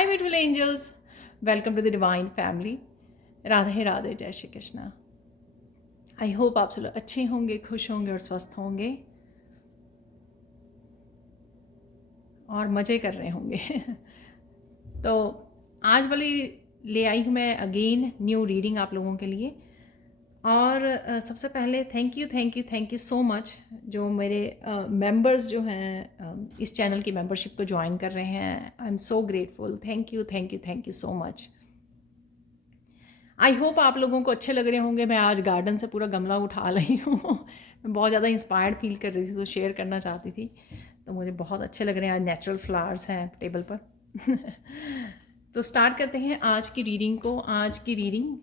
Hi beautiful angels, welcome to the divine family. Radhe Radhe, जय Shri Krishna. I hope आप सब लोग अच्छे होंगे, खुश होंगे और स्वस्थ होंगे और मज़े कर रहे होंगे। तो आज वाली ले आई हूँ मैं अगेन न्यू रीडिंग आप लोगों के लिए। और सबसे पहले थैंक यू सो मच जो मेरे मेंबर्स जो हैं इस चैनल की मेंबरशिप को ज्वाइन कर रहे हैं। I am so grateful. Thank you so much. I hope आप लोगों को अच्छे लग रहे होंगे। मैं आज गार्डन से पूरा गमला उठा रही हूँ। मैं बहुत ज़्यादा इंस्पायर्ड फील कर रही थी तो शेयर करना चाहती थी। तो मुझे बहुत अच्छे लग रहे हैं। आज नेचुरल फ्लावर्स हैं टेबल पर। तो स्टार्ट करते हैं आज की रीडिंग को। आज की रीडिंग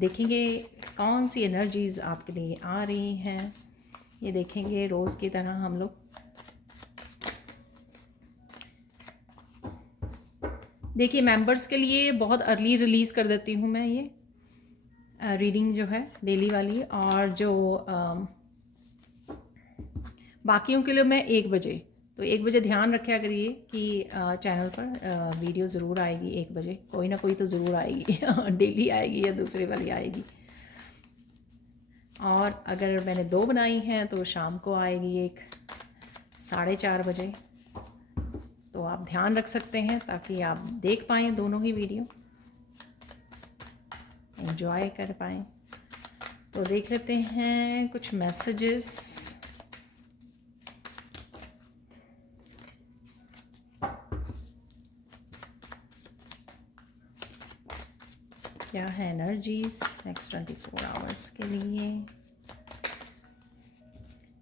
देखेंगे कौन सी एनर्जीज़ आपके लिए आ रही हैं। ये देखेंगे रोज़ की तरह हम लोग। देखिए मेंबर्स के लिए बहुत अर्ली रिलीज़ कर देती हूँ मैं ये रीडिंग जो है डेली वाली। और जो बाकियों के लिए मैं 1 बजे, तो 1 बजे ध्यान रखा करिए कि चैनल पर वीडियो ज़रूर आएगी 1 बजे। कोई ना कोई तो ज़रूर आएगी। डेली आएगी या दूसरे वाली आएगी। और अगर मैंने 2 बनाई हैं तो शाम को आएगी एक 4:30 बजे। तो आप ध्यान रख सकते हैं ताकि आप देख पाएँ दोनों ही वीडियो, एंजॉय कर पाएँ। तो देख लेते हैं कुछ मैसेजेस। क्या है एनर्जीज नेक्स्ट 24 आवर्स के लिए।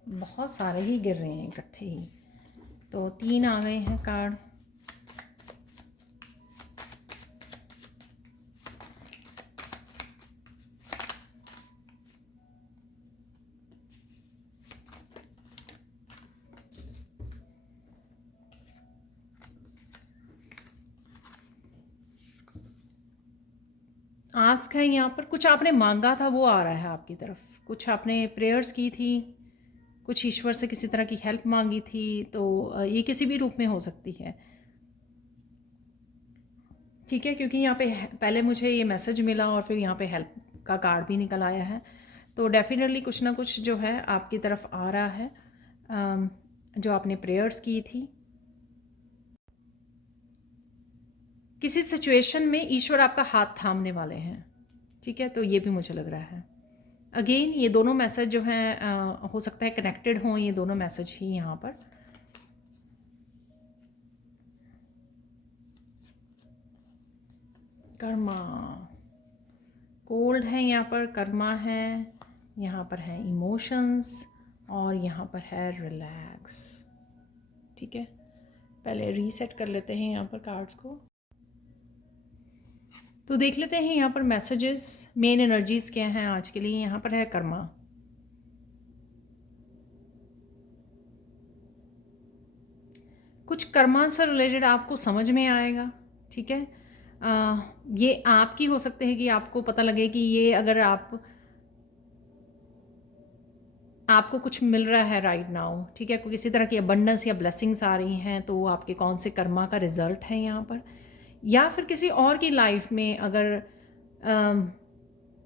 बहुत सारे ही गिर रहे हैं इकट्ठे ही, तो 3 आ गए हैं कार्ड। आस्क है यहाँ पर, कुछ आपने मांगा था वो आ रहा है आपकी तरफ। कुछ आपने प्रेयर्स की थी, कुछ ईश्वर से किसी तरह की हेल्प मांगी थी। तो ये किसी भी रूप में हो सकती है, ठीक है। क्योंकि यहाँ पे पहले मुझे ये मैसेज मिला और फिर यहाँ पे हेल्प का कार्ड भी निकल आया है। तो डेफिनेटली कुछ ना कुछ जो है आपकी तरफ आ रहा है। जो आपने प्रेयर्स की थी, किसी सिचुएशन में ईश्वर आपका हाथ थामने वाले हैं, ठीक है। तो ये भी मुझे लग रहा है। अगेन ये दोनों मैसेज जो हैं हो सकता है कनेक्टेड हों, ये दोनों मैसेज ही यहाँ पर। कर्मा कोल्ड है यहाँ पर, कर्मा है यहाँ पर, है इमोशंस, और यहाँ पर है रिलैक्स, ठीक है। पहले रीसेट कर लेते हैं यहाँ पर कार्ड्स को। तो देख लेते हैं यहाँ पर मैसेजेस, मेन एनर्जीज क्या हैं आज के लिए। यहाँ पर है कर्मा। कुछ कर्मा से रिलेटेड आपको समझ में आएगा, ठीक है। ये आपकी हो सकते हैं कि आपको पता लगे कि ये अगर आपको कुछ मिल रहा है राइट नाउ, ठीक है, कोई किसी तरह की अबंडेंस या ब्लेसिंग्स आ रही हैं, तो आपके कौन से कर्मा का रिजल्ट है यहाँ पर। या फिर किसी और की लाइफ में अगर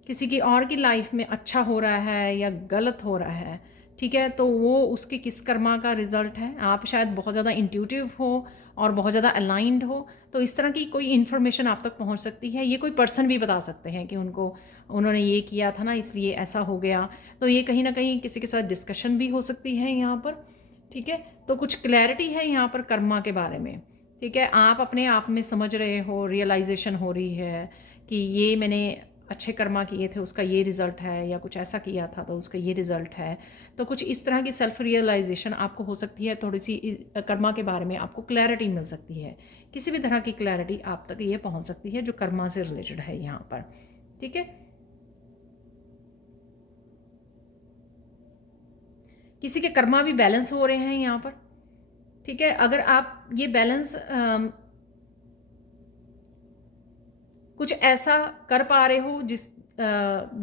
किसी की और की लाइफ में अच्छा हो रहा है या गलत हो रहा है, ठीक है, तो वो उसके किस कर्मा का रिजल्ट है। आप शायद बहुत ज़्यादा इंट्यूटिव हो और बहुत ज़्यादा अलाइंड हो, तो इस तरह की कोई इन्फॉर्मेशन आप तक पहुंच सकती है। ये कोई पर्सन भी बता सकते हैं कि उन्होंने ये किया था ना, इसलिए ऐसा हो गया। तो ये कहीं ना कहीं किसी के साथ डिस्कशन भी हो सकती है यहाँ पर, ठीक है। तो कुछ क्लैरिटी है यहाँ पर कर्मा के बारे में, ठीक है। आप अपने आप में समझ रहे हो, रियलाइजेशन हो रही है कि ये मैंने अच्छे कर्मा किए थे उसका ये रिज़ल्ट है, या कुछ ऐसा किया था तो उसका ये रिज़ल्ट है। तो कुछ इस तरह की सेल्फ रियलाइजेशन आपको हो सकती है। थोड़ी सी कर्मा के बारे में आपको क्लैरिटी मिल सकती है। किसी भी तरह की क्लैरिटी आप तक ये पहुंच सकती है जो कर्मा से रिलेटेड है यहाँ पर, ठीक है। किसी के कर्मा भी बैलेंस हो रहे हैं यहाँ पर, ठीक है। अगर आप ये बैलेंस कुछ ऐसा कर पा रहे हो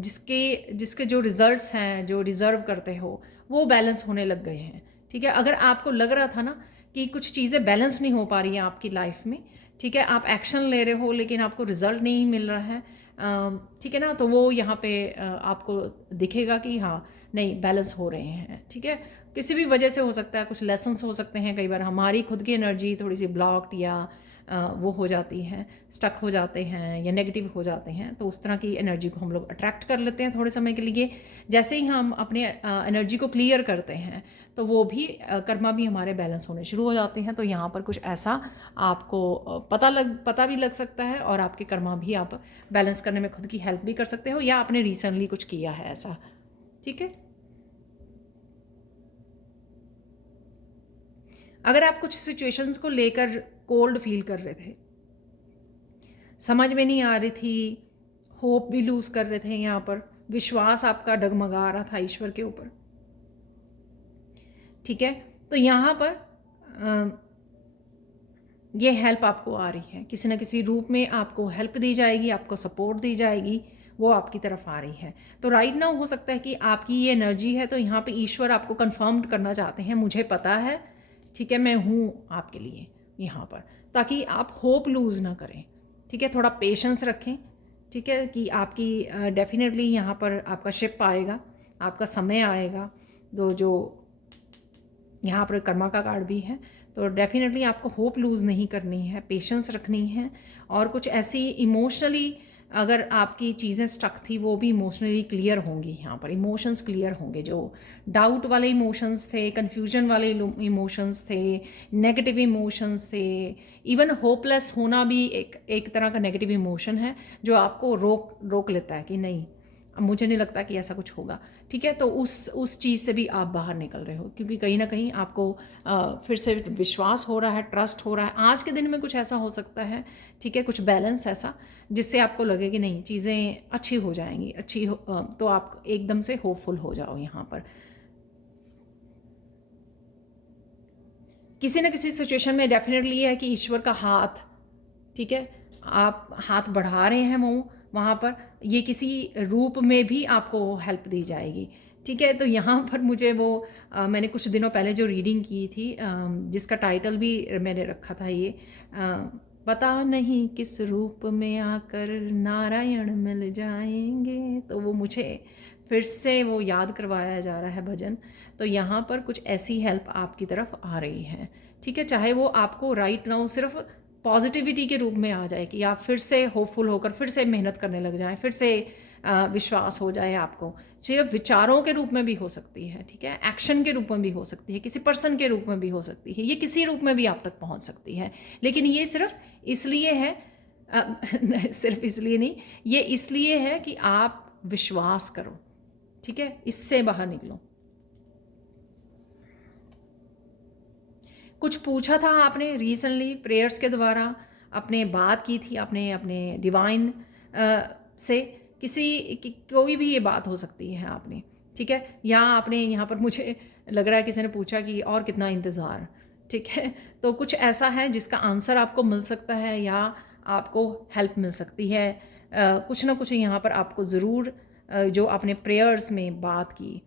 जिसके जो रिजल्ट्स हैं, जो डिज़र्व करते हो, वो बैलेंस होने लग गए हैं, ठीक है। अगर आपको लग रहा था ना कि कुछ चीज़ें बैलेंस नहीं हो पा रही हैं आपकी लाइफ में, ठीक है, आप एक्शन ले रहे हो लेकिन आपको रिजल्ट नहीं मिल रहा है, ठीक है ना, तो वो यहाँ पे आपको दिखेगा कि हाँ नहीं बैलेंस हो रहे हैं। ठीक है, किसी भी वजह से हो सकता है, कुछ लेसन्स हो सकते हैं, कई बार हमारी खुद की एनर्जी थोड़ी सी ब्लॉक्ड या वो हो जाती है, स्टक हो जाते हैं या नेगेटिव हो जाते हैं, तो उस तरह की एनर्जी को हम लोग अट्रैक्ट कर लेते हैं थोड़े समय के लिए। जैसे ही हम अपने एनर्जी को क्लियर करते हैं तो वो भी कर्मा भी हमारे बैलेंस होने शुरू हो जाते हैं। तो यहाँ पर कुछ ऐसा आपको पता भी लग सकता है और आपके कर्मा भी आप बैलेंस करने में खुद की हेल्प भी कर सकते हो, या आपने रिसेंटली कुछ किया है ऐसा। ठीक है, अगर आप कुछ सिचुएशंस को लेकर कोल्ड फील कर रहे थे, समझ में नहीं आ रही थी, होप भी लूज़ कर रहे थे, यहाँ पर विश्वास आपका डगमगा रहा था ईश्वर के ऊपर, ठीक है, तो यहाँ पर ये हेल्प आपको आ रही है, किसी न किसी रूप में आपको हेल्प दी जाएगी, आपको सपोर्ट दी जाएगी, वो आपकी तरफ आ रही है। तो राइट नाउ हो सकता है कि आपकी ये एनर्जी है, तो यहाँ पे ईश्वर आपको कंफर्म करना चाहते हैं, मुझे पता है, ठीक है, मैं हूँ आपके लिए यहाँ पर, ताकि आप होप लूज़ ना करें। ठीक है, थोड़ा पेशेंस रखें। ठीक है, कि आपकी डेफिनेटली यहाँ पर आपका शिप आएगा, आपका समय आएगा। जो यहाँ पर कर्मा का कार्ड भी है, तो डेफिनेटली आपको होप लूज़ नहीं करनी है, पेशेंस रखनी है, और कुछ ऐसी इमोशनली अगर आपकी चीज़ें स्टक थी वो भी इमोशनली क्लियर होंगी। यहाँ पर इमोशंस क्लियर होंगे, जो डाउट वाले इमोशंस थे, कन्फ्यूजन वाले इमोशंस थे, नेगेटिव इमोशंस थे, इवन होपलेस होना भी एक तरह का नेगेटिव इमोशन है जो आपको रोक लेता है कि नहीं, अब मुझे नहीं लगता कि ऐसा कुछ होगा। ठीक है, तो उस चीज़ से भी आप बाहर निकल रहे हो, क्योंकि कहीं ना कहीं आपको फिर से विश्वास हो रहा है, ट्रस्ट हो रहा है। आज के दिन में कुछ ऐसा हो सकता है, ठीक है, कुछ बैलेंस ऐसा जिससे आपको लगे कि नहीं चीज़ें अच्छी हो जाएंगी, तो आप एकदम से होपफुल हो जाओ। यहाँ पर किसी न किसी सिचुएशन में डेफिनेटली ये है कि ईश्वर का हाथ, ठीक है, आप हाथ बढ़ा रहे हैं वहाँ पर, ये किसी रूप में भी आपको हेल्प दी जाएगी। ठीक है, तो यहाँ पर मुझे वो मैंने कुछ दिनों पहले जो रीडिंग की थी, जिसका टाइटल भी मैंने रखा था ये, पता नहीं किस रूप में आकर नारायण मिल जाएंगे, तो वो मुझे फिर से वो याद करवाया जा रहा है भजन। तो यहाँ पर कुछ ऐसी हेल्प आपकी तरफ आ रही है। ठीक है, चाहे वो आपको राइट नाउ सिर्फ पॉजिटिविटी के रूप में आ जाए कि आप फिर से होपफुल होकर फिर से मेहनत करने लग जाएं, फिर से विश्वास हो जाए आपको, चाहे विचारों के रूप में भी हो सकती है, ठीक है, एक्शन के रूप में भी हो सकती है, किसी पर्सन के रूप में भी हो सकती है, ये किसी रूप में भी आप तक पहुंच सकती है। लेकिन ये सिर्फ इसलिए है, सिर्फ इसलिए नहीं, ये इसलिए है कि आप विश्वास करो। ठीक है, इससे बाहर निकलो। कुछ पूछा था आपने रिसेंटली प्रेयर्स के द्वारा, आपने बात की थी आपने अपने डिवाइन से, कोई भी ये बात हो सकती है आपने, ठीक है, या आपने यहाँ पर मुझे लग रहा है किसी ने पूछा कि और कितना इंतज़ार। ठीक है, तो कुछ ऐसा है जिसका आंसर आपको मिल सकता है या आपको हेल्प मिल सकती है। कुछ ना कुछ यहाँ पर आपको ज़रूर जो आपने प्रेयर्स में बात की,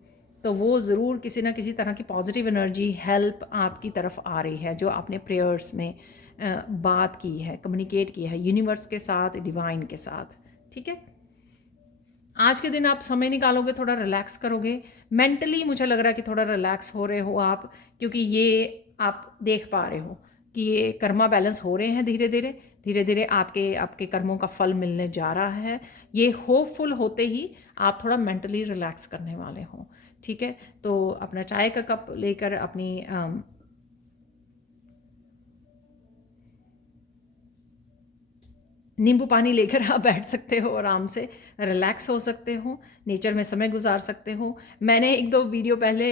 तो वो ज़रूर किसी ना किसी तरह की पॉजिटिव एनर्जी हेल्प आपकी तरफ आ रही है, जो आपने प्रेयर्स में बात की है, कम्युनिकेट की है यूनिवर्स के साथ, डिवाइन के साथ। ठीक है, आज के दिन आप समय निकालोगे, थोड़ा रिलैक्स करोगे मेंटली, मुझे लग रहा है कि थोड़ा रिलैक्स हो रहे हो आप, क्योंकि ये आप देख पा रहे हो कि ये कर्मा बैलेंस हो रहे हैं धीरे धीरे आपके कर्मों का फल मिलने जा रहा है। ये होपफुल होते ही आप थोड़ा मेंटली रिलैक्स करने वाले हो। ठीक है, तो अपना चाय का कप लेकर अपनी नींबू पानी लेकर आप बैठ सकते हो, आराम से रिलैक्स हो सकते हो, नेचर में समय गुजार सकते हो। मैंने एक दो वीडियो पहले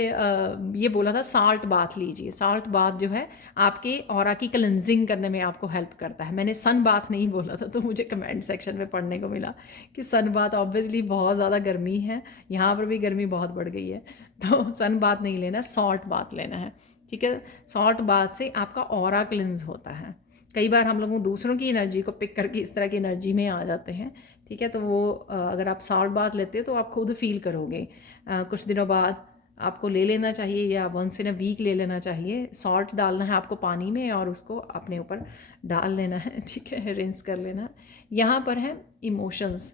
ये बोला था साल्ट बाथ लीजिए। साल्ट बाथ जो है आपके ऑरा की क्लेंजिंग करने में आपको हेल्प करता है। मैंने सन बाथ नहीं बोला था, तो मुझे कमेंट सेक्शन में पढ़ने को मिला कि सन बाथ ऑब्वियसली बहुत ज़्यादा गर्मी है, यहाँ पर भी गर्मी बहुत बढ़ गई है, तो सन बाथ नहीं लेना, सॉल्ट बाथ लेना है। ठीक है, सॉल्ट बाथ से आपका ऑरा क्लेंज होता है। कई बार हम लोगों दूसरों की एनर्जी को पिक करके इस तरह की एनर्जी में आ जाते हैं। ठीक है, तो वो अगर आप सॉल्ट बाथ लेते हो तो आप खुद फील करोगे कुछ दिनों बाद आपको ले लेना चाहिए या वंस इन अ वीक ले लेना चाहिए। सॉल्ट डालना है आपको पानी में और उसको अपने ऊपर डाल लेना है, ठीक है, रिंस कर लेना। यहाँ पर है इमोशंस।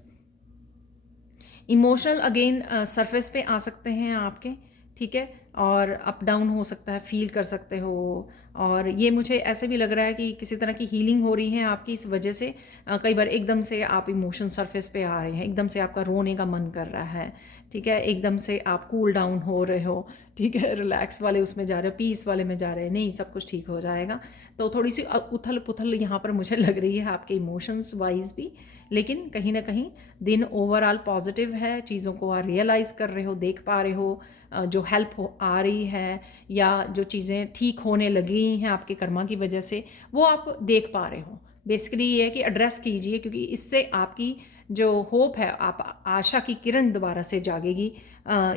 इमोशनल अगेन सरफेस पे आ सकते हैं आपके, ठीक है, और अप डाउन हो सकता है, फील कर सकते हो। और ये मुझे ऐसे भी लग रहा है कि किसी तरह की हीलिंग हो रही है आपकी इस वजह से। कई बार एकदम से आप इमोशन सरफेस पे आ रहे हैं, एकदम से आपका रोने का मन कर रहा है, ठीक है, एकदम से आप कूल डाउन हो रहे हो, ठीक है, रिलैक्स वाले उसमें जा रहे हो, पीस वाले में जा रहे हैं, नहीं सब कुछ ठीक हो जाएगा। तो थोड़ी सी उथल पुथल यहाँ पर मुझे लग रही है आपके इमोशंस वाइज भी, लेकिन कहीं ना कहीं दिन ओवरऑल पॉजिटिव है। चीज़ों को आप रियलाइज़ कर रहे हो, देख पा रहे हो, जो हेल्प आ रही है या जो चीज़ें ठीक होने लगी हैं आपके कर्मा की वजह से, वो आप देख पा रहे हो। बेसिकली ये है कि एड्रेस कीजिए, क्योंकि इससे आपकी जो होप है, आप आशा की किरण दोबारा से जागेगी,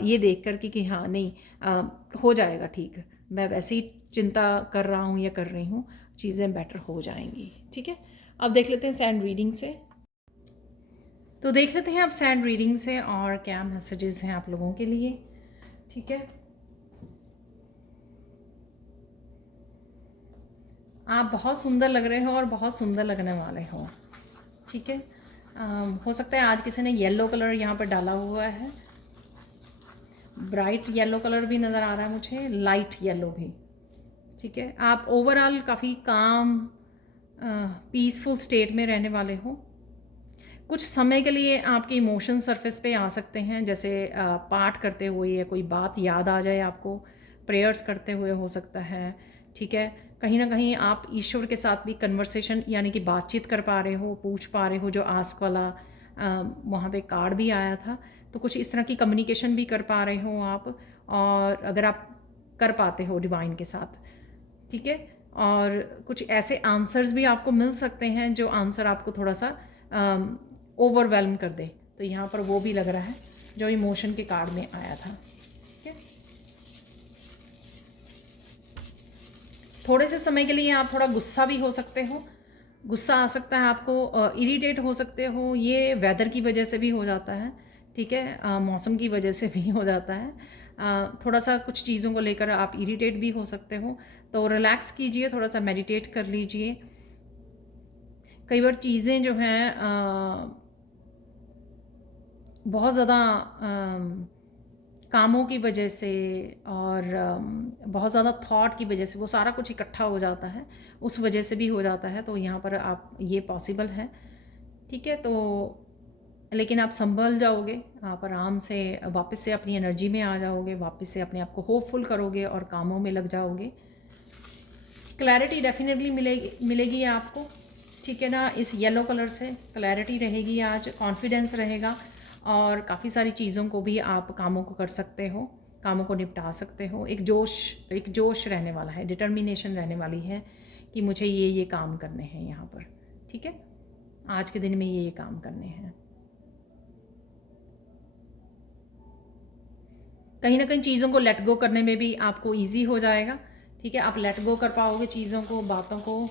ये देख कर कि हाँ नहीं, हो जाएगा ठीक, मैं वैसे ही चिंता कर रहा हूँ या कर रही हूँ, चीज़ें बेटर हो जाएंगी, ठीक है। अब देख लेते हैं सैंड रीडिंग से। तो देख लेते हैं आप सैंड रीडिंग से और क्या मैसेजेस हैं आप लोगों के लिए, ठीक है। आप बहुत सुंदर लग रहे हो और बहुत सुंदर लगने वाले हो, ठीक है। हो सकता है आज किसी ने येलो कलर यहाँ पर डाला हुआ है, ब्राइट येलो कलर भी नज़र आ रहा है मुझे, लाइट येलो भी, ठीक है। आप ओवरऑल काफ़ी काम पीसफुल स्टेट में रहने वाले हो। कुछ समय के लिए आपके इमोशन सरफेस पे आ सकते हैं, जैसे पाठ करते हुए या कोई बात याद आ जाए आपको, प्रेयर्स करते हुए हो सकता है, ठीक है। कहीं ना कहीं आप ईश्वर के साथ भी कन्वर्सेशन यानी कि बातचीत कर पा रहे हो, पूछ पा रहे हो, जो आस्क वाला वहाँ पे कार्ड भी आया था, तो कुछ इस तरह की कम्युनिकेशन भी कर पा रहे हो आप। और अगर आप कर पाते हो डिवाइन के साथ, ठीक है। और कुछ ऐसे आंसर्स भी आपको मिल सकते हैं जो आंसर आपको थोड़ा सा ओवरवेलम कर दे, तो यहाँ पर वो भी लग रहा है जो इमोशन के कार्ड में आया था, ठीक है। थोड़े से समय के लिए आप थोड़ा गुस्सा भी हो सकते हो, गुस्सा आ सकता है आपको, इरिटेट हो सकते हो, ये वेदर की वजह से भी हो जाता है, ठीक है, मौसम की वजह से भी हो जाता है। थोड़ा सा कुछ चीज़ों को लेकर आप इरिटेट भी हो सकते हो, तो रिलैक्स कीजिए, थोड़ा सा मेडिटेट कर लीजिए। कई बार चीज़ें जो हैं बहुत ज़्यादा कामों की वजह से और बहुत ज़्यादा थॉट की वजह से वो सारा कुछ इकट्ठा हो जाता है, उस वजह से भी हो जाता है, तो यहाँ पर आप ये पॉसिबल है, ठीक है। तो लेकिन आप संभल जाओगे, आप आराम से वापस से अपनी एनर्जी में आ जाओगे, वापस से अपने आप को होपफुल करोगे और कामों में लग जाओगे। क्लैरिटी डेफिनेटली मिलेगी आपको, ठीक है ना। इस येलो कलर से क्लैरिटी रहेगी आज, कॉन्फिडेंस रहेगा और काफ़ी सारी चीज़ों को भी आप कामों को कर सकते हो, कामों को निपटा सकते हो। एक जोश रहने वाला है, डिटर्मिनेशन रहने वाली है कि मुझे ये काम करने हैं यहाँ पर, ठीक है, आज के दिन में ये काम करने हैं। कहीं ना कहीं चीज़ों को लेट गो करने में भी आपको ईजी हो जाएगा, ठीक है। आप लेट गो कर पाओगे चीज़ों को, बातों को,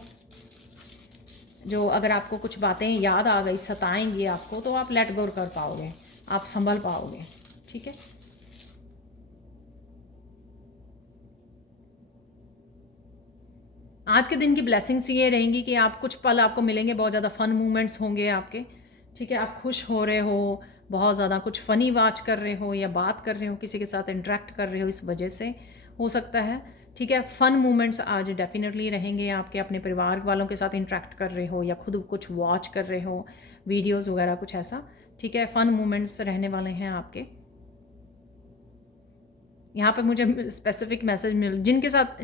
जो अगर आपको कुछ बातें याद आ गई, सताएंगी आपको, तो आप लेट गो कर पाओगे, आप संभल पाओगे, ठीक है। आज के दिन की ब्लेसिंग्स ये रहेंगी कि आप कुछ पल आपको मिलेंगे, बहुत ज़्यादा फन मोमेंट्स होंगे आपके, ठीक है। आप खुश हो रहे हो, बहुत ज़्यादा कुछ फ़नी वाच कर रहे हो या बात कर रहे हो, किसी के साथ इंटरेक्ट कर रहे हो, इस वजह से हो सकता है, ठीक है। फ़न मोमेंट्स आज डेफिनेटली रहेंगे आपके, अपने परिवार वालों के साथ इंटरेक्ट कर रहे हो या खुद कुछ वॉच कर रहे हो, वीडियोस वगैरह कुछ ऐसा, ठीक है। फ़न मोमेंट्स रहने वाले हैं आपके। यहाँ पे मुझे स्पेसिफिक मैसेज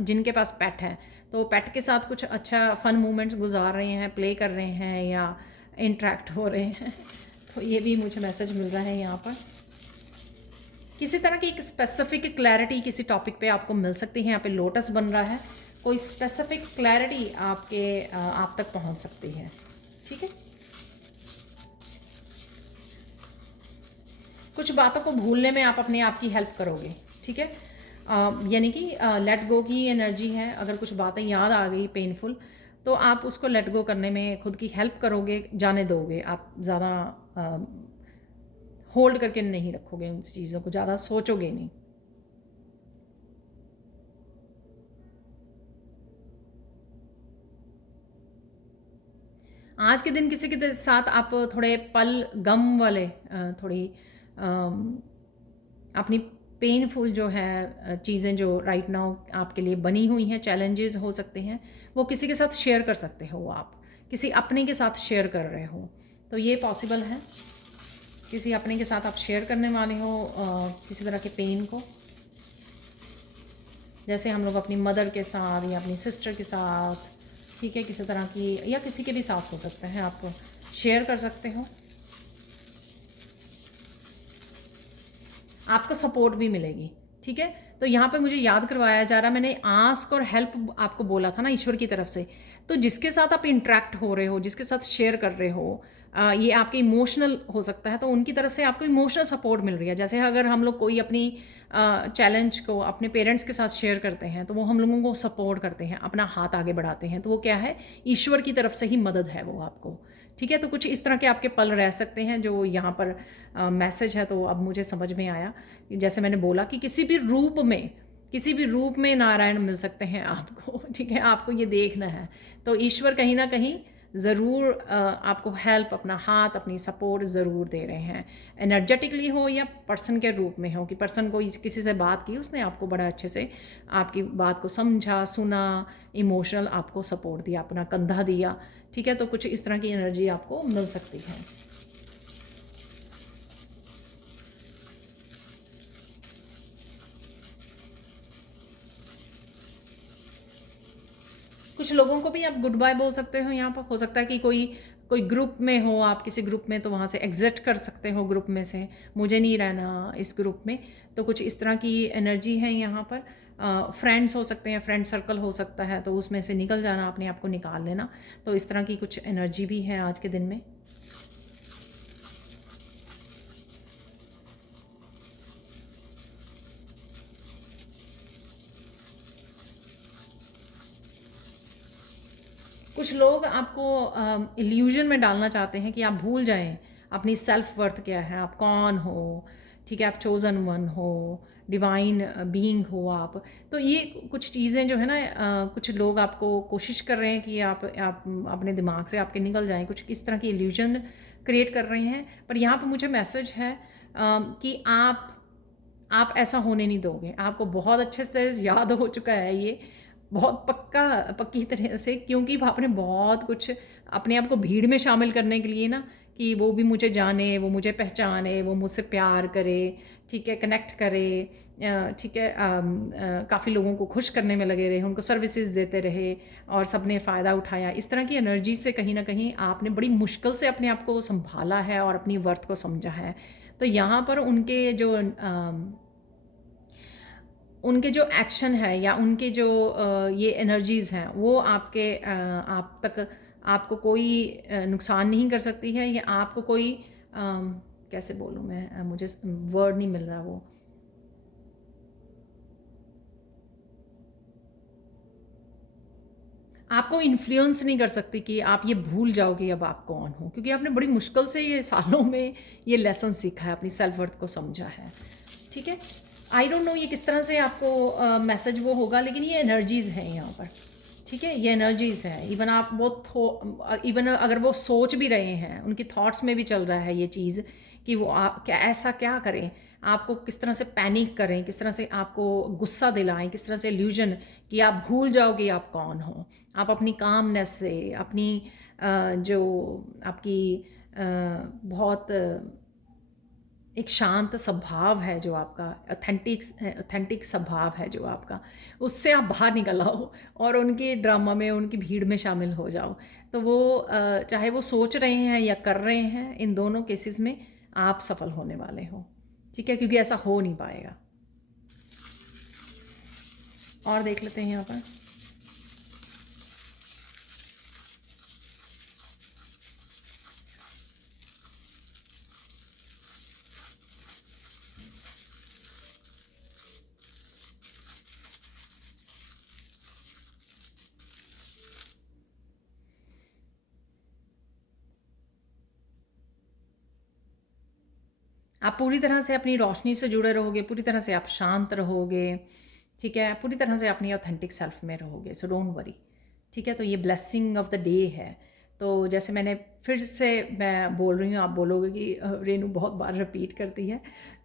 जिनके पास पेट है, तो पेट के साथ कुछ अच्छा फ़न मोमेंट्स गुजार रहे हैं, प्ले कर रहे हैं या इंटरेक्ट हो रहे हैं, तो ये भी मुझे मैसेज मिल रहा है यहाँ पर। किसी तरह की एक स्पेसिफिक क्लैरिटी किसी टॉपिक पे आपको मिल सकती है, यहाँ पे लोटस बन रहा है, कोई स्पेसिफिक क्लैरिटी आप तक पहुँच सकती है, ठीक है। कुछ बातों को भूलने में आप अपने आप की हेल्प करोगे, ठीक है। यानी कि लेट गो की एनर्जी है, अगर कुछ बातें याद आ गई पेनफुल, तो आप उसको लेट गो करने में खुद की हेल्प करोगे, जाने दोगे, आप ज़्यादा होल्ड करके नहीं रखोगे उन चीज़ों को, ज़्यादा सोचोगे नहीं, आज के दिन किसी के साथ आप थोड़े पल गम वाले थोड़ी अपनी पेनफुल जो है चीज़ें जो राइट नाउ आपके लिए बनी हुई हैं, चैलेंजेस हो सकते हैं, वो किसी के साथ शेयर कर सकते हो। आप किसी अपने के साथ शेयर कर रहे हो तो ये पॉसिबल है। किसी अपने के साथ आप शेयर करने वाले हो किसी तरह के पेन को, जैसे हम लोग अपनी मदर के साथ या अपनी सिस्टर के साथ, ठीक है, किसी तरह की या किसी के भी साथ हो सकता है, आप शेयर कर सकते हो। आपको सपोर्ट भी मिलेगी, ठीक है। तो यहाँ पे मुझे याद करवाया जा रहा है, मैंने आस्क और हेल्प आपको बोला था ना ईश्वर की तरफ से। तो जिसके साथ आप इंटरेक्ट हो रहे हो, जिसके साथ शेयर कर रहे हो, ये आपके इमोशनल हो सकता है, तो उनकी तरफ से आपको इमोशनल सपोर्ट मिल रही है। जैसे अगर हम लोग कोई अपनी चैलेंज को अपने पेरेंट्स के साथ शेयर करते हैं तो वो हम लोगों को सपोर्ट करते हैं, अपना हाथ आगे बढ़ाते हैं, तो वो क्या है, ईश्वर की तरफ से ही मदद है वो आपको, ठीक है। तो कुछ इस तरह के आपके पल रह सकते हैं जो यहाँ पर मैसेज है। तो अब मुझे समझ में आया, जैसे मैंने बोला कि किसी भी रूप में नारायण मिल सकते हैं आपको, ठीक है। आपको ये देखना है तो ईश्वर कहीं ना कहीं ज़रूर आपको हेल्प, अपना हाथ, अपनी सपोर्ट ज़रूर दे रहे हैं, एनर्जेटिकली हो या पर्सन के रूप में हो, कि पर्सन को किसी से बात की, उसने आपको बड़ा अच्छे से आपकी बात को समझा, सुना, इमोशनल आपको सपोर्ट दिया, अपना कंधा दिया, ठीक है। तो कुछ इस तरह की एनर्जी आपको मिल सकती है। कुछ लोगों को भी आप गुड बाय बोल सकते हो। यहाँ पर हो सकता है कि कोई ग्रुप में हो, आप किसी ग्रुप में, तो वहाँ से एग्जिट कर सकते हो ग्रुप में से, मुझे नहीं रहना इस ग्रुप में। तो कुछ इस तरह की एनर्जी है यहाँ पर। फ्रेंड्स हो सकते हैं, फ्रेंड सर्कल हो सकता है, तो उसमें से निकल जाना, अपने आप को निकाल लेना। तो इस तरह की कुछ एनर्जी भी है आज के दिन में। कुछ लोग आपको इल्यूजन में डालना चाहते हैं कि आप भूल जाएं अपनी सेल्फ वर्थ क्या है, आप कौन हो, ठीक है, आप चोज़न वन हो, डिवाइन बीइंग हो आप। तो ये कुछ चीज़ें जो है ना, कुछ लोग आपको कोशिश कर रहे हैं कि आप अपने दिमाग से आपके निकल जाएं, कुछ इस तरह की इल्यूजन क्रिएट कर रहे हैं। पर यहाँ पर मुझे मैसेज है कि आप ऐसा होने नहीं दोगे। आपको बहुत अच्छे से याद हो चुका है ये, बहुत पक्की तरह से, क्योंकि आपने बहुत कुछ अपने आप को भीड़ में शामिल करने के लिए ना, कि वो भी मुझे जाने, वो मुझे पहचाने, वो मुझसे प्यार करे, ठीक है, कनेक्ट करे, ठीक है, काफ़ी लोगों को खुश करने में लगे रहे, उनको सर्विसेज देते रहे और सब ने फ़ायदा उठाया। इस तरह की एनर्जी से कहीं ना कहीं आपने बड़ी मुश्किल से अपने आप को संभाला है और अपनी वर्थ को समझा है। तो यहाँ पर उनके जो एक्शन है या उनके जो ये एनर्जीज़ हैं, वो आप तक आपको कोई नुकसान नहीं कर सकती है, या आपको कोई कैसे बोलूँ मैं, मुझे वर्ड नहीं मिल रहा, वो आपको इन्फ्लुएंस नहीं कर सकती कि आप ये भूल जाओगे अब आप कौन हो, क्योंकि आपने बड़ी मुश्किल से ये सालों में ये लेसन सीखा है, अपनी सेल्फ वर्थ को समझा है, ठीक है। आई डोंट नो ये किस तरह से आपको मैसेज वो होगा, लेकिन ये एनर्जीज़ हैं यहाँ पर, ठीक है, ये एनर्जीज़ हैं। इवन आप इवन अगर वो सोच भी रहे हैं, उनकी थॉट्स में भी चल रहा है ये चीज़ कि वो ऐसा क्या करें, आपको किस तरह से पैनिक करें, किस तरह से आपको गुस्सा दिलाएं, किस तरह से इल्यूजन कि आप भूल जाओगे आप कौन हो। आप अपनी कामनेस से, अपनी जो आपकी बहुत एक शांत स्वभाव है जो आपका, ऑथेंटिक स्वभाव है जो आपका, उससे आप बाहर निकल आओ और उनके ड्रामा में, उनकी भीड़ में शामिल हो जाओ। तो वो चाहे वो सोच रहे हैं या कर रहे हैं, इन दोनों केसेस में आप सफल होने वाले हो, ठीक है, क्योंकि ऐसा हो नहीं पाएगा। और देख लेते हैं यहाँ पर। आप पूरी तरह से अपनी रोशनी से जुड़े रहोगे, पूरी तरह से आप शांत रहोगे, ठीक है, पूरी तरह से अपनी ऑथेंटिक सेल्फ में रहोगे। सो डोंट वरी, ठीक है। तो ये ब्लेसिंग ऑफ द डे है, तो जैसे मैंने फिर से मैं बोल रही हूँ, आप बोलोगे कि रेनू बहुत बार रिपीट करती है,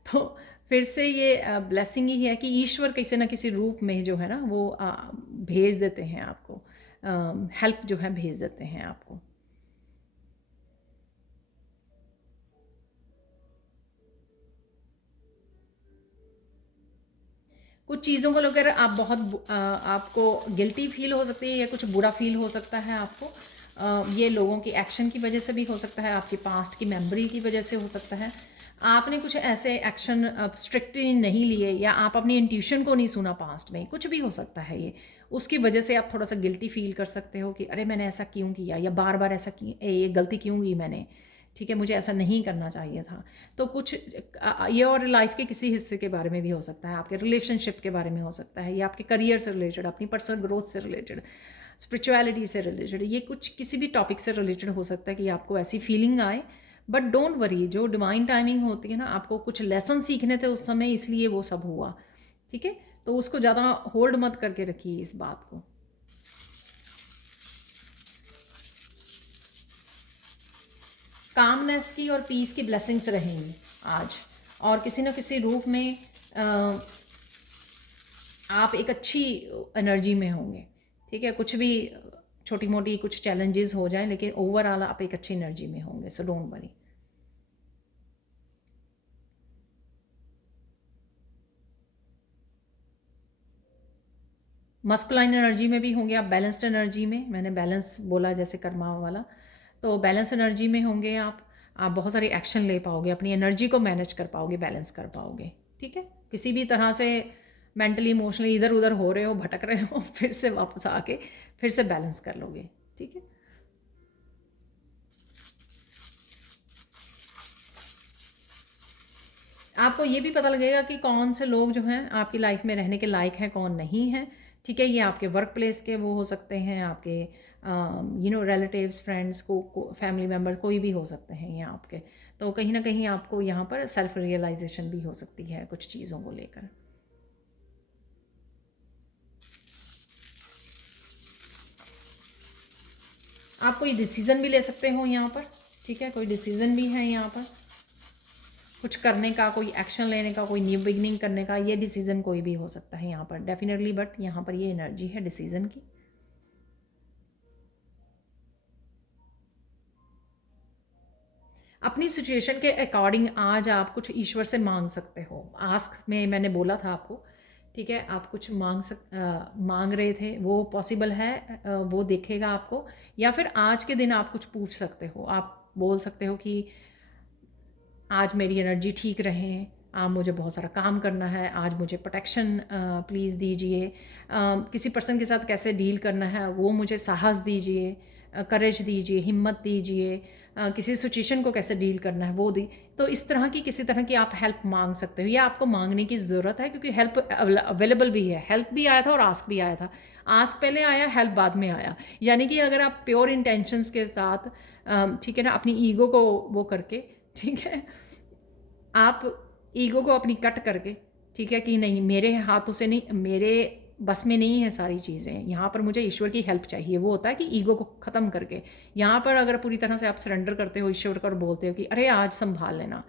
तो फिर से ये ब्लेसिंग ही है कि ईश्वर किसी न किसी रूप में जो है ना वो भेज देते हैं आपको, हेल्प जो है भेज देते हैं आपको। कुछ चीज़ों को लेकर आप आपको गिल्टी फील हो सकती है या कुछ बुरा फील हो सकता है आपको। ये लोगों की एक्शन की वजह से भी हो सकता है, आपकी पास्ट की मेमोरी की वजह से हो सकता है। आपने कुछ ऐसे एक्शन स्ट्रिक्टली नहीं लिए या आप अपनी इंट्यूशन को नहीं सुना पास्ट में, कुछ भी हो सकता है ये। उसकी वजह से आप थोड़ा सा गिल्टी फील कर सकते हो कि अरे मैंने ऐसा क्यों किया, या बार बार ऐसा ये गलती क्यों की मैंने, ठीक है, मुझे ऐसा नहीं करना चाहिए था। तो कुछ ये और लाइफ के किसी हिस्से के बारे में भी हो सकता है, आपके रिलेशनशिप के बारे में हो सकता है, या आपके करियर से रिलेटेड, अपनी पर्सनल ग्रोथ से रिलेटेड, स्पिरिचुअलिटी से रिलेटेड, ये कुछ किसी भी टॉपिक से रिलेटेड हो सकता है कि आपको ऐसी फीलिंग आए। बट डोंट वरी, जो डिवाइन टाइमिंग होती है ना, आपको कुछ लेसन सीखने थे उस समय, इसलिए वो सब हुआ, ठीक है। तो उसको ज़्यादा होल्ड मत करके रखिए इस बात को। कामनेस की और पीस की ब्लेसिंग्स रहेंगी आज, और किसी न किसी रूप में आप एक अच्छी एनर्जी में होंगे, ठीक है। कुछ भी छोटी मोटी कुछ चैलेंजेस हो जाए, लेकिन ओवरऑल आप एक अच्छी एनर्जी में होंगे, so don't worry. Masculine energy में भी होंगे आप, बैलेंस्ड एनर्जी में, मैंने बैलेंस बोला जैसे कर्मा वाला, तो बैलेंस एनर्जी में होंगे आप बहुत सारी एक्शन ले पाओगे, अपनी एनर्जी को मैनेज कर पाओगे, बैलेंस कर पाओगे, ठीक है। किसी भी तरह से मेंटली इमोशनली इधर उधर हो रहे हो, भटक रहे हो, फिर से वापस आके फिर से बैलेंस कर लोगे, ठीक है। आपको ये भी पता लगेगा कि कौन से लोग जो हैं आपकी लाइफ में रहने के लायक हैं, कौन नहीं है, ठीक है। ये आपके वर्क प्लेस के वो हो सकते हैं, आपके रिलेटिव्स, फ्रेंड्स, फैमिली मेम्बर, कोई भी हो सकते हैं ये आपके। तो कहीं ना कहीं आपको यहाँ पर सेल्फ रियलाइजेशन भी हो सकती है कुछ चीज़ों को लेकर। आप कोई डिसीज़न भी ले सकते हो यहाँ पर, ठीक है, कोई डिसीज़न भी है यहाँ पर, कुछ करने का, कोई एक्शन लेने का, कोई न्यू बिगनिंग करने का, ये डिसीज़न कोई भी हो सकता है यहाँ पर डेफिनेटली। बट यहाँ पर ये एनर्जी है डिसीज़न की। अपनी सिचुएशन के अकॉर्डिंग आज आप कुछ ईश्वर से मांग सकते हो। आस्क में मैंने बोला था आपको, ठीक है, आप कुछ मांग रहे थे, वो पॉसिबल है, वो देखेगा आपको। या फिर आज के दिन आप कुछ पूछ सकते हो, आप बोल सकते हो कि आज मेरी एनर्जी ठीक रहे, आज मुझे बहुत सारा काम करना है, आज मुझे प्रोटेक्शन प्लीज़ दीजिए, किसी पर्सन के साथ कैसे डील करना है वो मुझे साहस दीजिए, करेज दीजिए, हिम्मत दीजिए, किसी सिचुएशन को कैसे डील करना है वो दी। तो इस तरह की किसी तरह की आप हेल्प मांग सकते हो, या आपको मांगने की ज़रूरत है, क्योंकि हेल्प अवेलेबल भी है। हेल्प भी आया था और आस्क भी आया था, आस्क पहले आया, हेल्प बाद में आया। यानी कि अगर आप प्योर इंटेंशंस के साथ, ठीक है ना, अपनी ईगो को वो करके, ठीक है, आप ईगो को अपनी कट करके, ठीक है, कि नहीं मेरे हाथों से नहीं, मेरे बस में नहीं है सारी चीज़ें, यहाँ पर मुझे ईश्वर की हेल्प चाहिए, वो होता है कि ईगो को ख़त्म करके यहाँ पर अगर पूरी तरह से आप सरेंडर करते हो ईश्वर को और बोलते हो कि अरे आज संभाल लेना,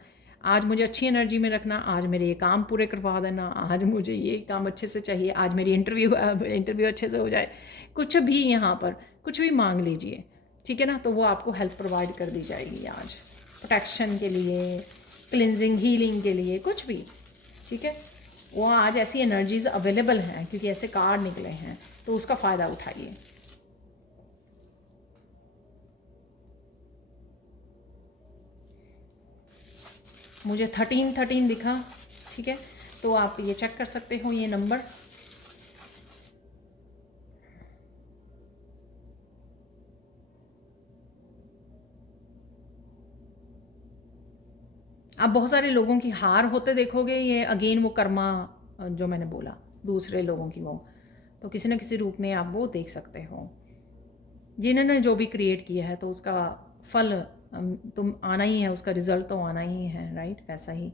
आज मुझे अच्छी एनर्जी में रखना, आज मेरे ये काम पूरे करवा देना, आज मुझे ये काम अच्छे से चाहिए, आज मेरी इंटरव्यू अच्छे से हो जाए, कुछ भी यहाँ पर कुछ भी मांग लीजिए, ठीक है ना, तो वो आपको हेल्प प्रोवाइड कर दी जाएगी आज, प्रोटेक्शन के लिए, क्लिनजिंग, हीलिंग के लिए, कुछ भी, ठीक है। वो आज ऐसी एनर्जीज अवेलेबल हैं क्योंकि ऐसे कार्ड निकले हैं, तो उसका फ़ायदा उठाइए। मुझे 1313 दिखा, ठीक है, तो आप ये चेक कर सकते हो ये नंबर। आप बहुत सारे लोगों की हार होते देखोगे, ये अगेन वो कर्मा जो मैंने बोला, दूसरे लोगों की वो, तो किसी न किसी रूप में आप वो देख सकते हो, जिन्होंने जो भी क्रिएट किया है तो उसका फल तुम आना ही है, उसका रिजल्ट तो आना ही है, राइट, वैसा ही।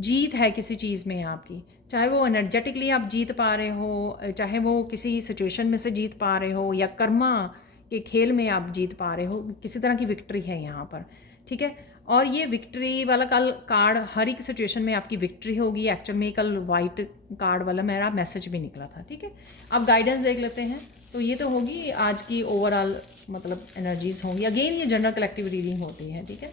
जीत है किसी चीज़ में आपकी, चाहे वो एनर्जेटिकली आप जीत पा रहे हो, चाहे वो किसी सिचुएशन में से जीत पा रहे हो, या कर्मा के खेल में आप जीत पा रहे हो, किसी तरह की विक्ट्री है यहाँ पर, ठीक है। और ये विक्ट्री वाला कल कार्ड हर एक सिचुएशन में आपकी विक्ट्री होगी। एक्चुअल में कल वाइट कार्ड वाला मेरा मैसेज भी निकला था, ठीक है। अब गाइडेंस देख लेते हैं। तो ये तो होगी आज की ओवरऑल मतलब एनर्जीज होंगी। अगेन ये जनरल कलेक्टिव रीडिंग होती है, ठीक है।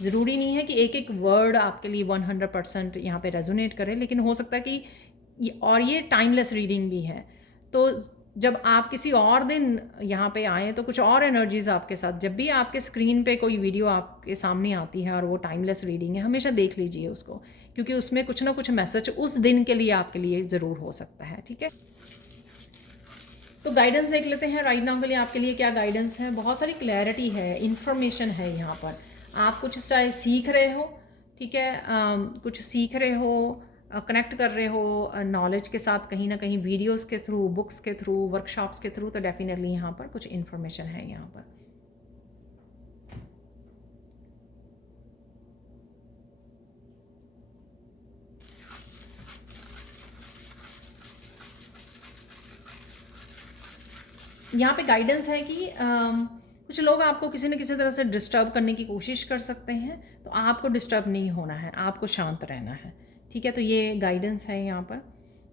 ज़रूरी नहीं है कि एक एक वर्ड आपके लिए 100% यहाँ पे रेजोनेट करे, लेकिन हो सकता है कि और ये टाइमलेस रीडिंग भी है। तो जब आप किसी और दिन यहाँ पे आएँ तो कुछ और एनर्जीज़ आपके साथ, जब भी आपके स्क्रीन पे कोई वीडियो आपके सामने आती है और वो टाइमलेस रीडिंग है, हमेशा देख लीजिए उसको, क्योंकि उसमें कुछ ना कुछ मैसेज उस दिन के लिए आपके लिए ज़रूर हो सकता है, ठीक है। तो गाइडेंस देख लेते हैं राइट नाउ के लिए आपके लिए क्या गाइडेंस है। बहुत सारी क्लैरिटी है, इन्फॉर्मेशन है यहाँ पर। आप कुछ चाहे सीख रहे हो, ठीक है, कुछ सीख रहे हो, कनेक्ट कर रहे हो नॉलेज के साथ कहीं ना कहीं, वीडियोस के थ्रू, बुक्स के थ्रू, वर्कशॉप्स के थ्रू, तो डेफिनेटली यहाँ पर कुछ इन्फॉर्मेशन है यहाँ पर। यहाँ पे गाइडेंस है कि कुछ लोग आपको किसी न किसी तरह से डिस्टर्ब करने की कोशिश कर सकते हैं, तो आपको डिस्टर्ब नहीं होना है, आपको शांत रहना है, ठीक है। तो ये गाइडेंस है यहाँ पर।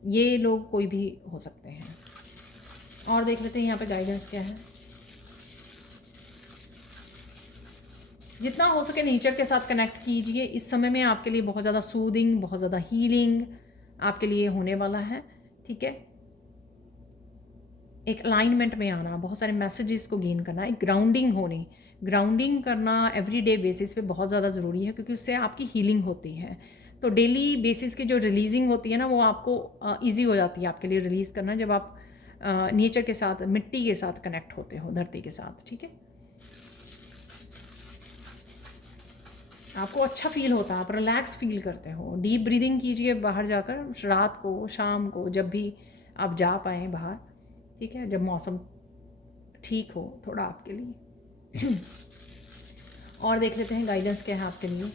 ये लोग कोई भी हो सकते हैं। और देख लेते हैं यहाँ पे गाइडेंस क्या है। जितना हो सके नेचर के साथ कनेक्ट कीजिए। इस समय में आपके लिए बहुत ज़्यादा सूदिंग, बहुत ज़्यादा हीलिंग आपके लिए होने वाला है, ठीक है। एक अलाइनमेंट में आना, बहुत सारे मैसेजेस को गेन करना, एक ग्राउंडिंग होनी, ग्राउंडिंग करना एवरीडे बेसिस पे बहुत ज़्यादा ज़रूरी है, क्योंकि उससे आपकी हीलिंग होती है। तो डेली बेसिस की जो रिलीजिंग होती है ना, वो आपको ईजी हो जाती है आपके लिए रिलीज़ करना, जब आप नेचर के साथ, मिट्टी के साथ कनेक्ट होते हो, धरती के साथ, ठीक है। आपको अच्छा फील होता है, आप रिलैक्स फील करते हो। डीप ब्रीदिंग कीजिए बाहर जाकर, रात को, शाम को, जब भी आप जा पाएँ बाहर, ठीक है, जब मौसम ठीक हो थोड़ा आपके लिए। और देख लेते हैं गाइडेंस क्या है आपके लिए।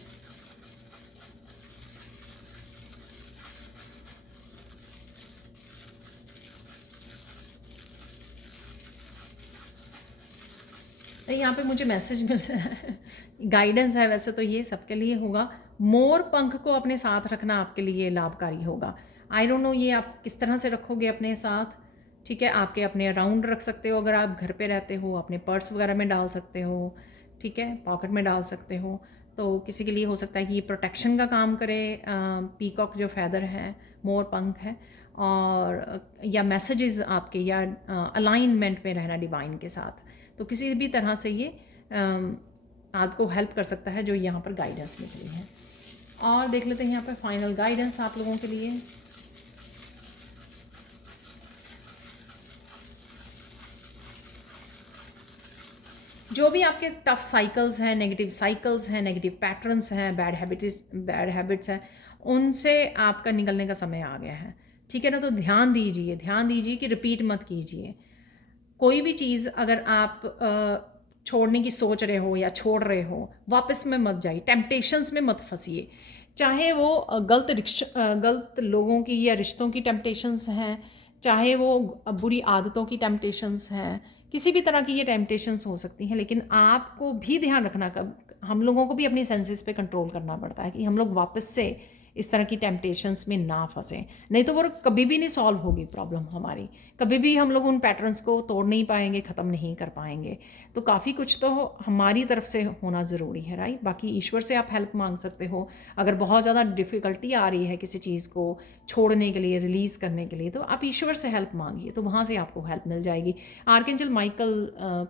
यहाँ पे मुझे मैसेज मिल रहा है, गाइडेंस है, वैसे तो ये सबके लिए होगा। मोर पंख को अपने साथ रखना आपके लिए लाभकारी होगा। आई डोंट नो ये आप किस तरह से रखोगे अपने साथ, ठीक है। आपके अपने अराउंड रख सकते हो, अगर आप घर पे रहते हो, अपने पर्स वगैरह में डाल सकते हो, ठीक है, पॉकेट में डाल सकते हो। तो किसी के लिए हो सकता है कि ये प्रोटेक्शन का काम करे। पीकॉक जो फैदर है, मोर पंख है, और या मैसेजेस आपके, या अलाइनमेंट में रहना डिवाइन के साथ। तो किसी भी तरह से ये आपको हेल्प कर सकता है, जो यहाँ पर गाइडेंस निकली है। और देख लेते हैं यहाँ पे फाइनल गाइडेंस आप लोगों के लिए। जो भी आपके टफ साइकिल्स हैं, नेगेटिव साइकिल्स हैं, नेगेटिव पैटर्न्स हैं, बैड हैबिट्स हैं, उनसे आपका निकलने का समय आ गया है, ठीक है ना। तो ध्यान दीजिए कि रिपीट मत कीजिए। कोई भी चीज़ अगर आप छोड़ने की सोच रहे हो या छोड़ रहे हो, वापस में मत जाइए, टेम्पटेशंस में मत फंसिए। चाहे वो गलत लोगों की या रिश्तों की टेम्पटेशंस हैं, चाहे वो बुरी आदतों की टेम्पटेशंस हैं, किसी भी तरह की ये टेम्पटेशंस हो सकती हैं। लेकिन आपको भी ध्यान रखना, कब हम लोगों को भी अपनी सेंसेस पे कंट्रोल करना पड़ता है, कि हम लोग वापस से इस तरह की टेम्पटेशंस में ना फंसें। नहीं तो वो कभी भी नहीं सॉल्व होगी प्रॉब्लम हमारी, कभी भी हम लोग उन पैटर्न्स को तोड़ नहीं पाएंगे, ख़त्म नहीं कर पाएंगे। तो काफ़ी कुछ तो हमारी तरफ से होना ज़रूरी है, राइट। बाकी ईश्वर से आप हेल्प मांग सकते हो। अगर बहुत ज़्यादा डिफ़िकल्टी आ रही है किसी चीज़ को छोड़ने के लिए, रिलीज़ करने के लिए, तो आप ईश्वर से हेल्प मांगिए, तो वहाँ से आपको हेल्प मिल जाएगी। आर्कएंजल माइकल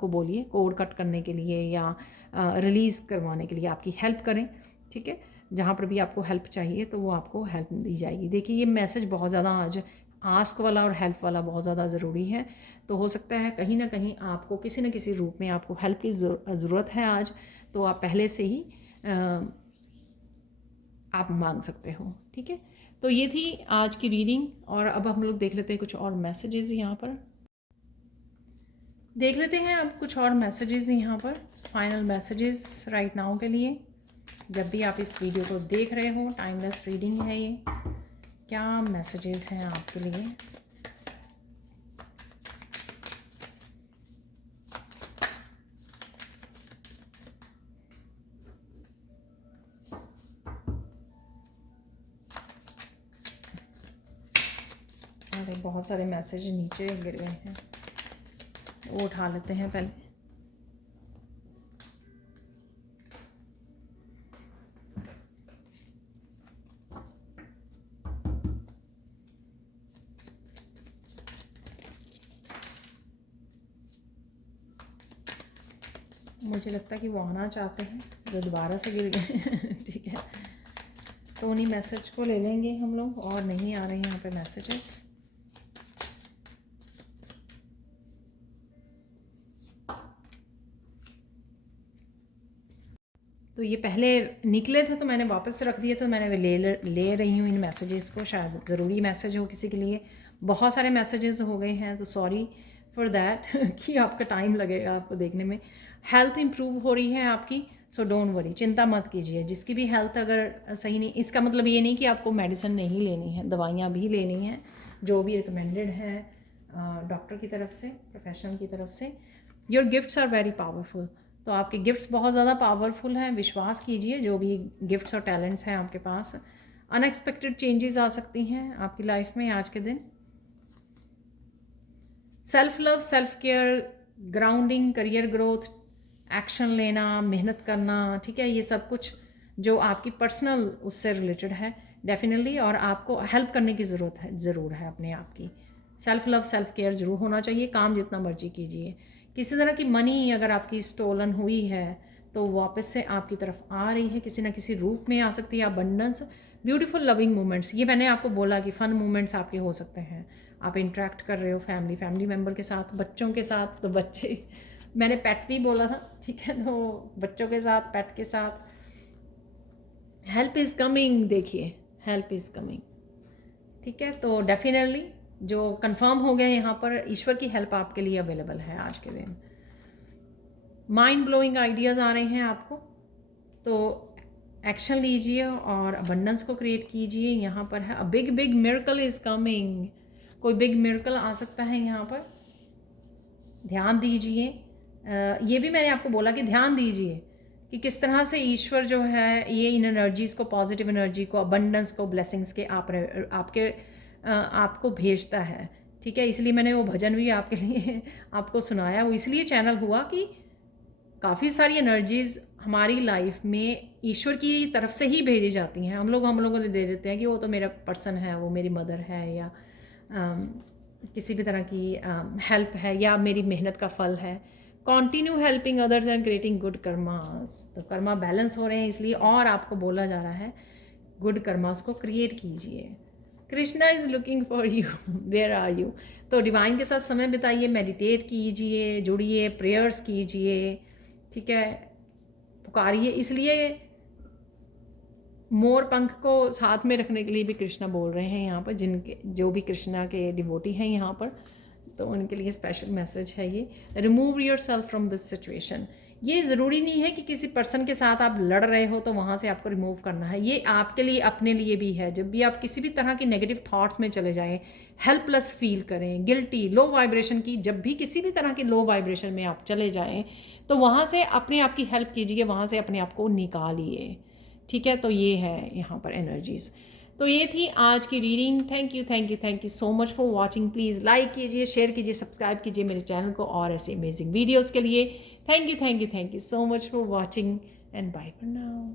को बोलिए कोड कट करने के लिए या रिलीज़ करवाने के लिए आपकी हेल्प करें, ठीक है। जहाँ पर भी आपको हेल्प चाहिए तो वो आपको हेल्प दी जाएगी। देखिए ये मैसेज बहुत ज़्यादा आज आस्क वाला और हेल्प वाला बहुत ज़्यादा ज़रूरी है। तो हो सकता है कहीं ना कहीं आपको किसी न किसी रूप में आपको हेल्प की ज़रूरत है आज, तो आप पहले से ही आप मांग सकते हो, ठीक है। तो ये थी आज की रीडिंग, और अब हम लोग देख लेते हैं कुछ और मैसेजेस। यहाँ पर देख लेते हैं अब कुछ और मैसेजेस यहाँ पर, फाइनल मैसेजेस राइट नाउ के लिए। जब भी आप इस वीडियो को देख रहे हो, टाइमलेस रीडिंग है ये। क्या मैसेजेस हैं आपके लिए? अरे बहुत सारे मैसेज नीचे गिर गए हैं, वो उठा लेते हैं पहले। मुझे लगता है कि वो आना चाहते हैं, जो दोबारा से गिर गए। ठीक है, तो उन्हीं मैसेज को ले लेंगे हम लोग, और नहीं आ रहे हैं यहाँ पे मैसेजेस। तो ये पहले निकले थे तो मैंने वापस रख दिए, तो मैंने ले रही हूँ इन मैसेजेस को, शायद ज़रूरी मैसेज हो किसी के लिए। बहुत सारे मैसेजेस हो गए हैं, तो सॉरी फॉर दैट कि आपका टाइम लगेगा आपको देखने में। हेल्थ इम्प्रूव हो रही है आपकी, सो डोंट वरी, चिंता मत कीजिए। जिसकी भी हेल्थ अगर सही नहीं, इसका मतलब ये नहीं कि आपको मेडिसिन नहीं लेनी है, दवाइयाँ भी लेनी हैं जो भी रिकमेंडेड है डॉक्टर की तरफ से, प्रोफेशनल की तरफ से। Your gifts are very powerful, तो आपके गिफ्ट्स बहुत ज़्यादा पावरफुल हैं। विश्वास कीजिए, जो भी गिफ्ट्स और टैलेंट्स हैं आपके पास। अनएक्सपेक्टेड चेंजेस आ सकती हैं आपकी लाइफ में आज के दिन। Self love, self care, grounding, career growth, action लेना, मेहनत करना, ठीक है, ये सब कुछ जो आपकी पर्सनल उससे रिलेटेड है डेफिनेटली, और आपको हेल्प करने की ज़रूरत है, ज़रूर है अपने आप की। सेल्फ लव, सेल्फ केयर ज़रूर होना चाहिए। काम जितना मर्जी कीजिए। किसी तरह की मनी अगर आपकी स्टोलन हुई है तो वापस से आपकी तरफ आ रही है, किसी ना किसी रूप में आ सकती है। अबंडेंस, ब्यूटीफुल लविंग मोमेंट्स, ये मैंने आपको बोला कि फ़न मोमेंट्स आपके हो सकते हैं। आप इंटरेक्ट कर रहे हो फैमिली मेम्बर के साथ, बच्चों के साथ, तो बच्चे मैंने पेट भी बोला था, ठीक है, तो बच्चों के साथ, पेट के साथ। हेल्प इज़ कमिंग, देखिए हेल्प इज़ कमिंग, ठीक है। तो डेफिनेटली जो कंफर्म हो गया यहाँ पर, ईश्वर की हेल्प आपके लिए अवेलेबल है आज के दिन। माइंड ब्लोइंग आइडियाज़ आ रहे हैं आपको, तो एक्शन लीजिए और अबंडेंस को क्रिएट कीजिए। यहाँ पर है a big miracle is coming, कोई बिग मिरेकल आ सकता है यहाँ पर, ध्यान दीजिए। ये भी मैंने आपको बोला कि ध्यान दीजिए कि किस तरह से ईश्वर जो है ये इन एनर्जीज़ को, पॉजिटिव एनर्जी को, अबंडेंस को, ब्लेसिंग्स के आपको भेजता है, ठीक है। इसलिए मैंने वो भजन भी आपके लिए आपको सुनाया। वो इसलिए चैनल हुआ कि काफ़ी सारी एनर्जीज़ हमारी लाइफ में ईश्वर की तरफ से ही भेजी जाती हैं। हम लोगों ने दे देते हैं कि वो तो मेरा पर्सन है, वो मेरी मदर है, या किसी भी तरह की हेल्प है, या मेरी मेहनत का फल है। Continue helping others and creating good karmas, तो कर्मा बैलेंस हो रहे हैं इसलिए, और आपको बोला जा रहा है गुड कर्मास को क्रिएट कीजिए। Krishna is looking for you, where are you. तो डिवाइन के साथ समय बिताइए, मेडिटेट कीजिए, जुड़िए, प्रेयर्स कीजिए, ठीक है, पुकारिए। इसलिए मोर पंख को साथ में रखने के लिए भी कृष्णा बोल रहे हैं यहाँ पर, जिनके जो भी कृष्णा के डिवोटी हैं यहाँ पर, तो उनके लिए स्पेशल मैसेज है ये। Remove your self from this situation. ये ज़रूरी नहीं है कि किसी पर्सन के साथ आप लड़ रहे हो तो वहाँ से आपको रिमूव करना है। ये आपके लिए, अपने लिए भी है। जब भी आप किसी भी तरह की नेगेटिव थॉट्स में चले जाएं, हेल्पलेस फील करें, गिल्टी, लो वाइब्रेशन की, जब भी किसी भी तरह की लो वाइब्रेशन में आप चले जाएं, तो वहाँ से अपने आप की हेल्प कीजिए, वहाँ से अपने आप को निकालिए, ठीक है। तो ये है यहाँ पर एनर्जीज़। तो ये थी आज की reading. Thank you so much for watching. Please like कीजिए, शेयर कीजिए, सब्सक्राइब कीजिए मेरे चैनल को और ऐसे अमेजिंग वीडियोज़ के लिए। Thank you so much for watching and bye for now.